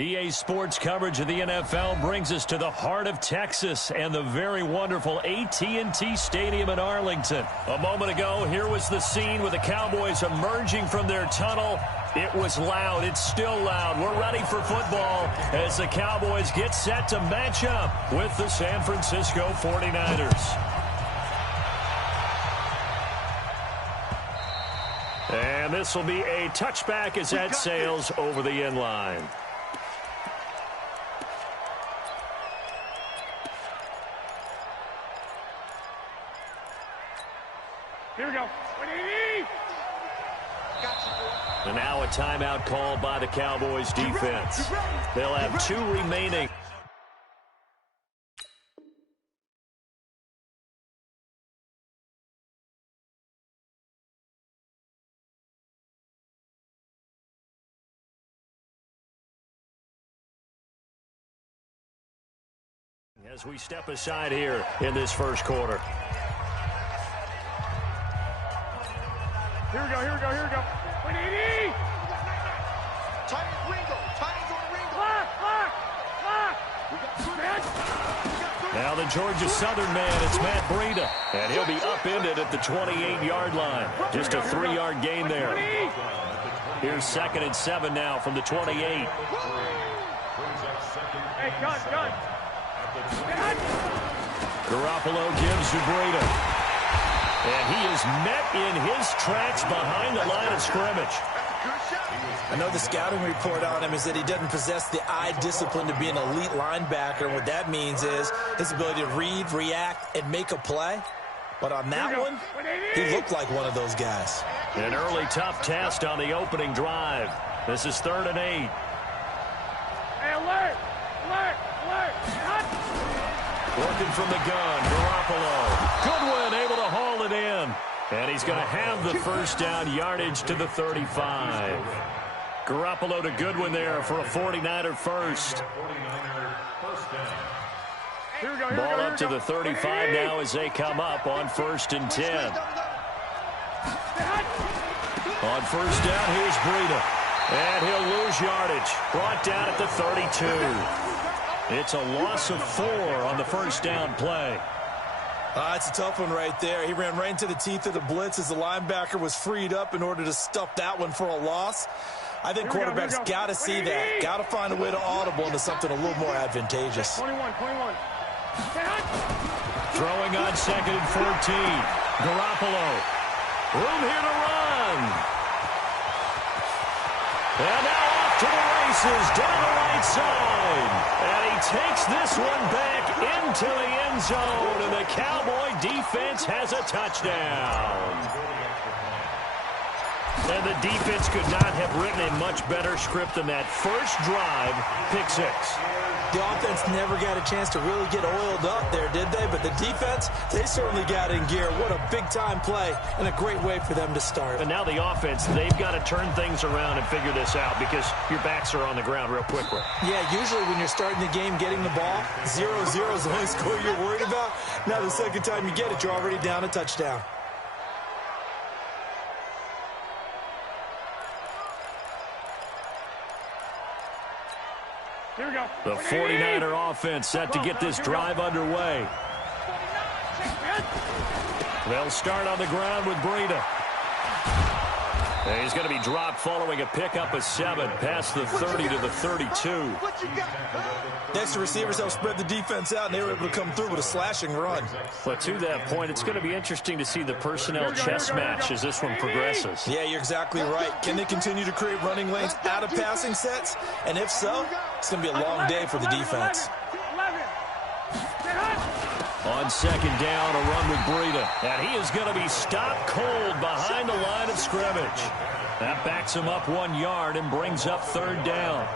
EA Sports coverage of the NFL brings us to the heart of Texas and the very wonderful AT&T Stadium in Arlington. A moment ago, here was the scene with the Cowboys emerging from their tunnel. It was loud. It's still loud. We're ready for football as the Cowboys get set to match up with the San Francisco 49ers. And this will be a touchback as that sails over the end line. Here we go. And now a timeout called by the Cowboys defense. They'll have 2 remaining. As we step aside here in this first quarter. Here we go. Here we go. Here we go. Titans Ringo. Titans on Ringo. Now the Georgia Southern man, it's Matt Breida. And he'll be upended at the 28-yard line. Just a 3-yard gain there. Here's 2nd and 7 now from the 28. Hey, gun. Garoppolo gives to Breida. And he is met in his tracks behind the line of scrimmage. I know the scouting report on him is that he doesn't possess the eye discipline to be an elite linebacker. And what that means is his ability to read, react, and make a play. But on that one, he looked like one of those guys. An early tough test on the opening drive. This is 3rd and 8. Hey, alert! Working from the gun, Garoppolo. Goodwin able to haul it in. And he's going to have the first down yardage to the 35. Garoppolo to Goodwin there for a 49er first. Ball up to the 35 now as they come up on 1st and 10. On first down, here's Breida. And he'll lose yardage. Brought down at the 32. It's a loss of 4 on the first down play. It's a tough one right there. He ran right into the teeth of the blitz as the linebacker was freed up in order to stuff that one for a loss. I think quarterbacks got to see that. Got to find a way to audible into something a little more advantageous. 21. Throwing on 2nd and 14. Garoppolo. Room here to run. And now off to the races down the right side. And he takes this one back into the end zone. And the Cowboy defense has a touchdown. And the defense could not have written a much better script than that first drive, pick 6. The offense never got a chance to really get oiled up there, did they? But the defense, they certainly got in gear. What a big-time play and a great way for them to start. And now the offense, they've got to turn things around and figure this out because your backs are on the ground real quickly. Yeah, usually when you're starting the game getting the ball, 0-0 is the only score you're worried about. Now the second time you get it, you're already down a touchdown. Here we go. The 49er offense set to get this drive underway. They'll start on the ground with Breida. And he's going to be dropped following a pickup of 7 past the 30 to the 32. Next, the receivers help spread the defense out, and they were able to come through with a slashing run. But to that point, it's going to be interesting to see the personnel chess match as this one progresses. Yeah, you're exactly right. Can they continue to create running lanes out of passing sets? And if so, it's going to be a long day for the defense. On second down, a run with Breida. And he is going to be stopped cold behind the line of scrimmage. That backs him up 1 yard and brings up third down.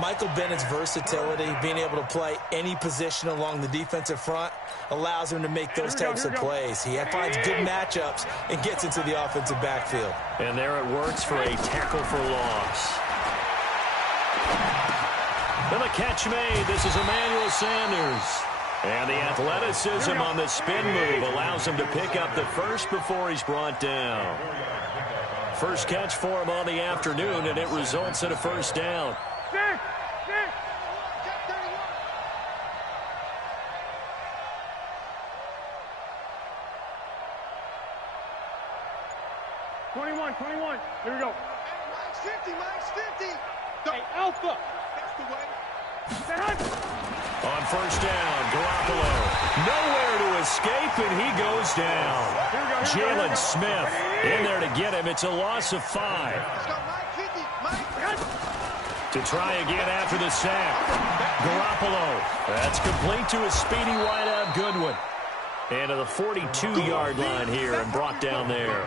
Michael Bennett's versatility, being able to play any position along the defensive front, allows him to make those types of plays. He finds good matchups and gets into the offensive backfield. And there it works for a tackle for loss. And the catch made. This is Emmanuel Sanders. And the athleticism on the spin move allows him to pick up the first before he's brought down. First catch for him on the afternoon, and it results in a first down. 21. Here we go. Mike's 50, Mike's 50. Hey, Alpha. That's the way. On first down, Garoppolo. Nowhere to escape, and he goes down. Jalen Smith in there to get him. It's a loss of 5. Let's go, Mike 50. Mike. To try again after the sack. Garoppolo. That's complete to a speedy wideout Goodwin. And to the 42-yard line here and brought down there.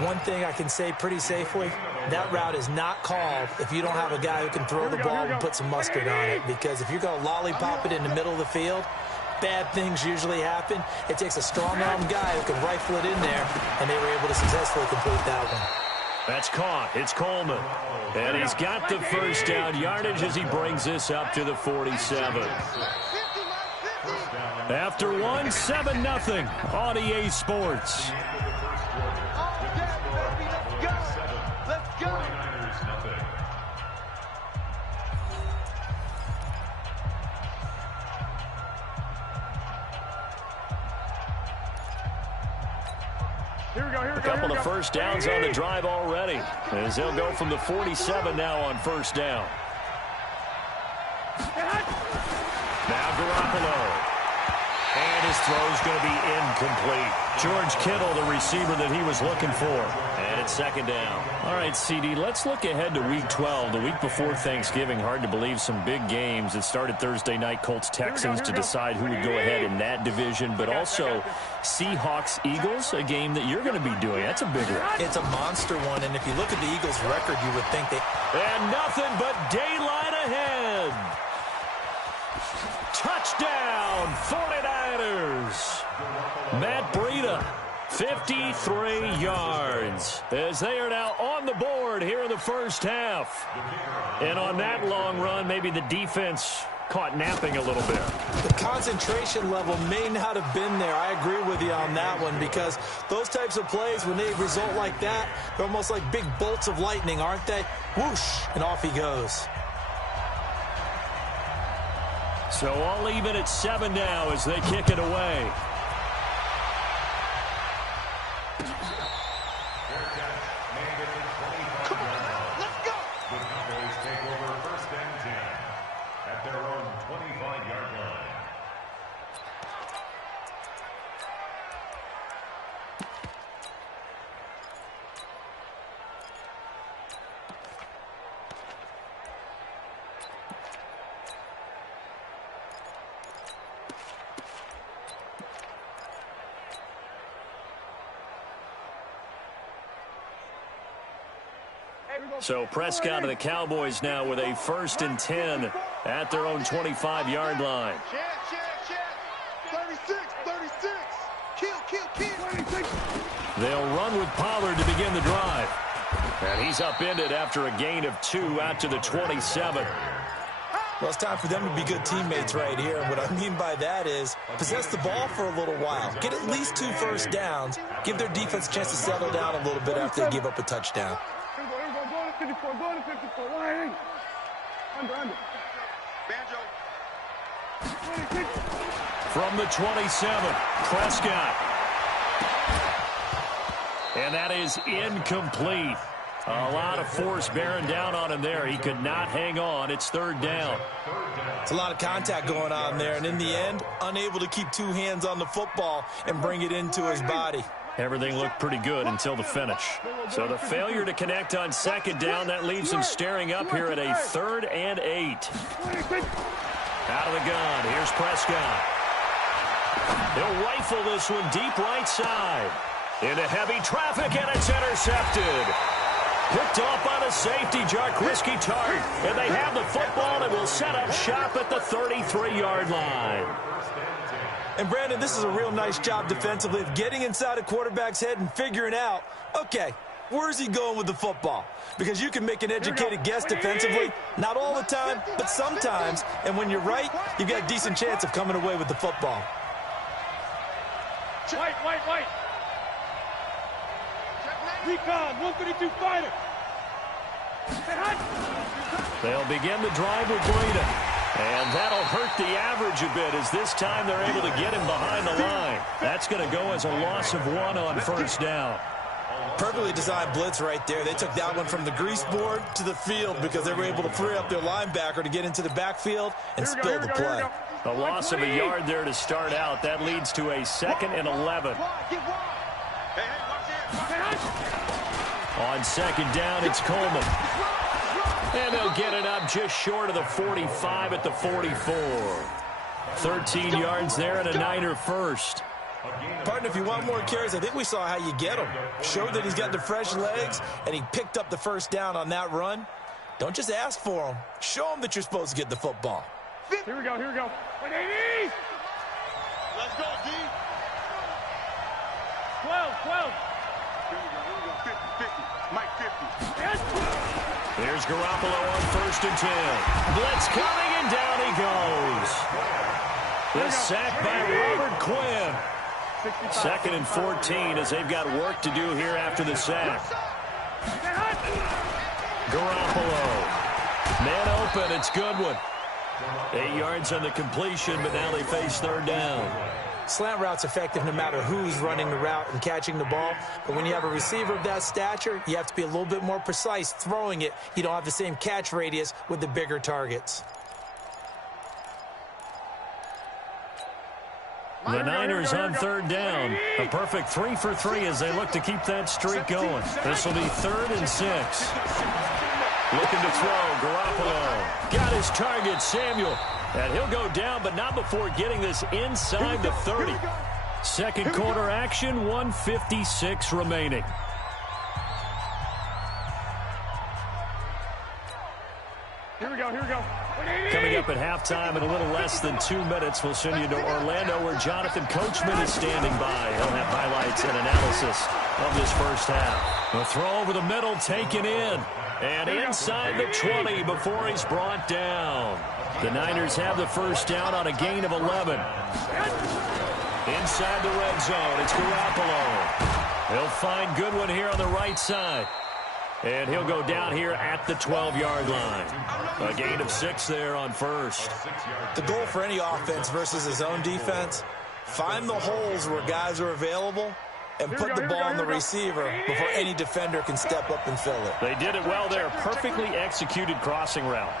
One thing I can say pretty safely, that route is not called if you don't have a guy who can throw the ball and put some mustard on it. Because if you're going to lollipop it in the middle of the field, bad things usually happen. It takes a strong-armed guy who can rifle it in there, and they were able to successfully complete that one. That's caught. It's Coleman. And he's got the first down yardage as he brings this up to the 47. After 1, 7-0 on EA Sports. Let's go. A couple of first downs on the drive already, as they'll go from the 47 now on first down. Now Garoppolo. And his throw's going to be incomplete. George Kittle, the receiver that he was looking for. And it's second down. All right, CD, let's look ahead to Week 12. The week before Thanksgiving, hard to believe some big games. It started Thursday night, Colts-Texans to decide who would go ahead in that division. But also Seahawks-Eagles, a game that you're going to be doing. That's a big one. It's a monster one, and if you look at the Eagles' record, you would think they... And nothing but daylight ahead. Touchdown, 49ers. Matt Breida, 53 yards, as they are now on the board here in the first half. And on that long run, maybe the defense caught napping a little bit. The concentration level may not have been there. I agree with you on that one, because those types of plays, when they result like that, they're almost like big bolts of lightning, aren't they? Whoosh, and off he goes. So all even at 7 now as they kick it away. Come on, let's go. The Cowboys take over first and 10 at their own 25-yard line. So Prescott and the Cowboys now with a first and 10 at their own 25-yard line. Check. 36. Kill. They'll run with Pollard to begin the drive. And he's upended after a gain of 2 out to the 27. Well, it's time for them to be good teammates right here. And what I mean by that is possess the ball for a little while. Get at least 2 first downs. Give their defense a chance to settle down a little bit after they give up a touchdown. Go to 54. Line. Under. Banjo. From the 27, Prescott. And that is incomplete. A lot of force bearing down on him there. He could not hang on. It's third down. It's a lot of contact going on there. And in the end, unable to keep 2 hands on the football and bring it into his body. Everything looked pretty good until the finish. So the failure to connect on second down, that leaves him staring up here at a 3rd and 8. Out of the gun, here's Prescott. He'll rifle this one deep right side. Into heavy traffic, and it's intercepted. Picked off by the safety, Jarkrisky Tart. And they have the football and will set up shop at the 33-yard line. And, Brandon, this is a real nice job defensively of getting inside a quarterback's head and figuring out, okay, where's he going with the football? Because you can make an educated guess defensively, not all the time, but sometimes. And when you're right, you've got a decent chance of coming away with the football. White. Recon, 132 fighter. They'll begin the drive with Breida. And that'll hurt the average a bit as this time they're able to get him behind the line. That's going to go as a loss of 1 on first down. Perfectly designed blitz right there. They took that one from the grease board to the field because they were able to free up their linebacker to get into the backfield and spill the play. A loss of a yard there to start out. That leads to a 2nd and 11. On 2nd down, it's Coleman. And they'll get it up just short of the 45 at the 44. 13 yards there and a Niner first. Partner, if you want more carries, I think we saw how you get him. Showed that he's got the fresh legs, and he picked up the first down on that run. Don't just ask for him. Show him that you're supposed to get the football. Here we go, here we go. 180! Let's go, D. 12. Here we go, 50, 50. Mike 50. Yes. There's Garoppolo on 1st and 10. Blitz coming, and down he goes. The sack by Robert Quinn. 2nd and 14 as they've got work to do here after the sack. Garoppolo. Man open, it's Goodwin. 8 yards on the completion, but now they face 3rd down. Slant route's effective no matter who's running the route and catching the ball. But when you have a receiver of that stature, you have to be a little bit more precise throwing it. You don't have the same catch radius with the bigger targets. The Niners on 3rd down. A perfect 3 for 3 as they look to keep that streak going. This will be 3rd and 6. Looking to throw, Garoppolo. Got his target, Samuel. And he'll go down, but not before getting this inside the 30. 2nd quarter action, 1:56 remaining. Here we go. Coming up at halftime in a little less than 2 minutes, we'll send you to Orlando where Jonathan Coachman is standing by. He'll have highlights and analysis of this first half. A throw over the middle taken in. And inside the 20 before he's brought down. The Niners have the first down on a gain of 11. Inside the red zone, it's Garoppolo. He'll find Goodwin here on the right side. And he'll go down here at the 12-yard line. A gain of 6 there on 1st. The goal for any offense versus his own defense, find the holes where guys are available and put the ball on the receiver before any defender can step up and fill it. They did it well there. Perfectly executed crossing route.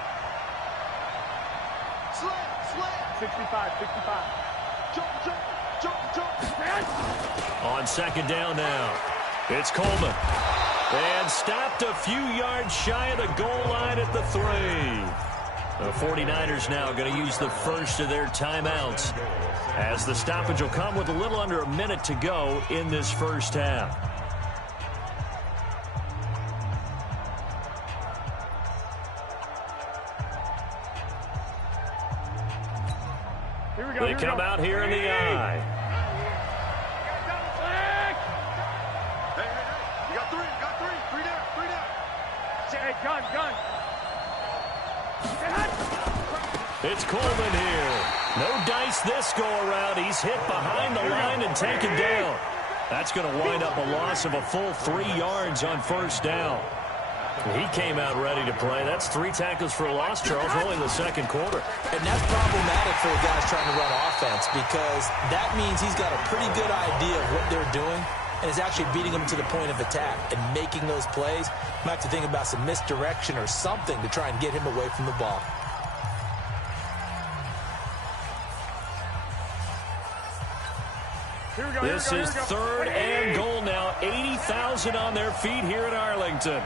65. Jump. On 2nd down now, it's Coleman. And stopped a few yards shy of the goal line at the 3. The 49ers now going to use the first of their timeouts as the stoppage will come with a little under a minute to go in this first half. They come out here in the eye. Hey, you got 3, three down. Hey, gun. It's Coleman here. No dice this go around. He's hit behind the line and taken down. That's going to wind up a loss of a full 3 yards on 1st down. He came out ready to play. That's 3 tackles for a loss, Charles, only in the 2nd quarter. And that's problematic for the guys trying to run offense because that means he's got a pretty good idea of what they're doing and is actually beating them to the point of attack and making those plays. Might have to think about some misdirection or something to try and get him away from the ball. This is 3rd and goal now. 80,000 on their feet here in Arlington.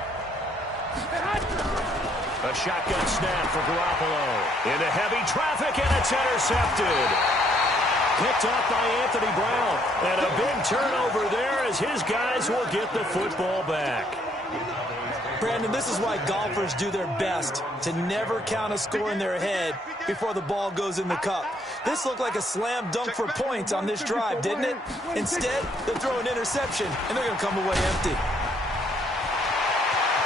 A shotgun snap for Garoppolo. Into heavy traffic, and it's intercepted. Picked up by Anthony Brown. And a big turnover there as his guys will get the football back. Brandon, this is why golfers do their best to never count a score in their head before the ball goes in the cup. This looked like a slam dunk for points on this drive, didn't it? Instead, they'll throw an interception, and they're going to come away empty.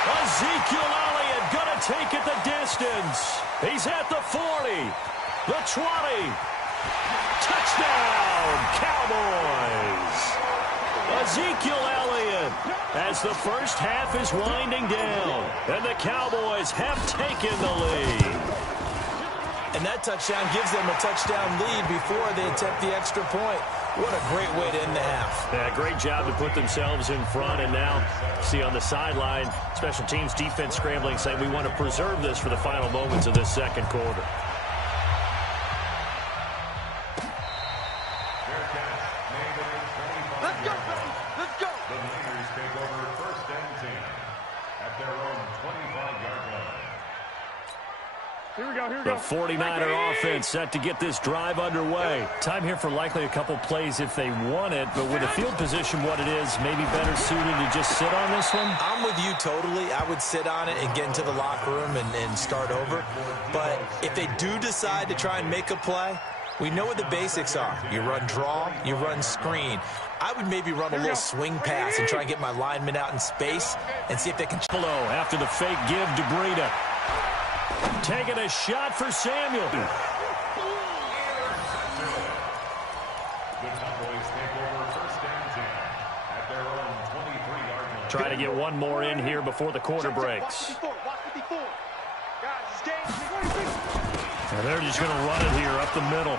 Ezekiel Elliott going to take it the distance. He's at the 40, the 20. Touchdown, Cowboys. Ezekiel Elliott as the first half is winding down, and the Cowboys have taken the lead. And that touchdown gives them a touchdown lead before they attempt the extra point. What a great way to end the half. Yeah, great job to put themselves in front, and now see on the sideline, special teams defense scrambling, saying we want to preserve this for the final moments of this second quarter. Let's go, baby. Let's go. The Niners take over 1st and 10 at their own 25-yard line. Here we go, here we The go. 49er offense set to get this drive underway. Time here for likely a couple plays if they want it, but with the field position what it is, maybe better suited to just sit on this one? I'm with you totally. I would sit on it and get into the locker room and start over. But if they do decide to try and make a play, we know what the basics are. You run draw, you run screen. I would maybe run a little swing pass and try and get my linemen out in space and see if they can... Below after the fake give to Breida. Taking a shot for Samuel. The Cowboys take over 1st and 10 at their own 23-yard line. Trying to get one more in here before the quarter breaks. Watch 54. Guys, it's game. And they're just going to run it here up the middle.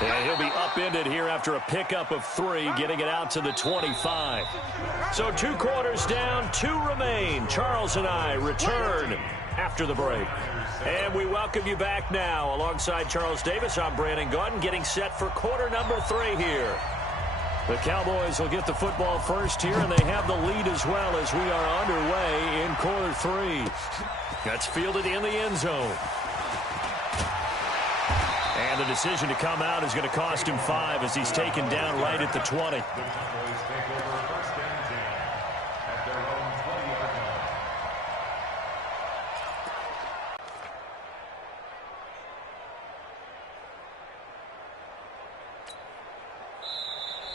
And he'll be upended here after a pickup of 3, getting it out to the 25. So 2 quarters down, 2 remain. Charles and I return after the break. And we welcome you back now. Alongside Charles Davis, I'm Brandon Gordon, getting set for quarter number 3 here. The Cowboys will get the football first here, and they have the lead as well as we are underway in quarter 3. That's fielded in the end zone. And the decision to come out is going to cost him 5 as he's taken down right at the 20. The Cowboys take over 1st and 10 at their own 20-yard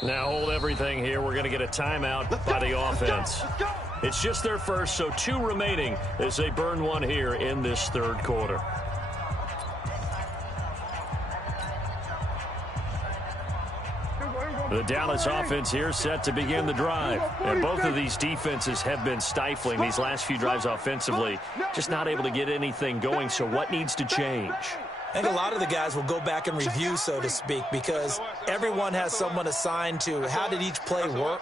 line. Now hold everything here. We're going to get a timeout by the offense. It's just their first, so 2 remaining as they burn one here in this third quarter. The Dallas offense here set to begin the drive. And both of these defenses have been stifling these last few drives offensively. Just not able to get anything going, so what needs to change? I think a lot of the guys will go back and review, so to speak, because everyone has someone assigned to how did each play work.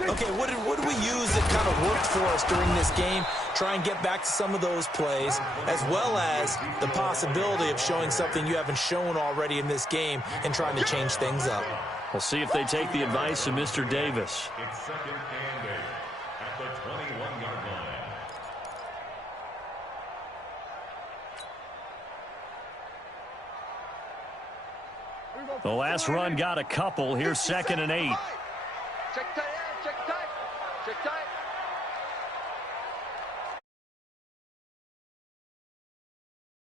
Okay, what did we use that kind of worked for us during this game? Try and get back to some of those plays, as well as the possibility of showing something you haven't shown already in this game and trying to change things up. We'll see if they take the advice of Mr. Davis. It's 2nd and 8 at the 21-yard line. The last run got a couple. Here's 2nd and 8. Check tight, check tight, check tight.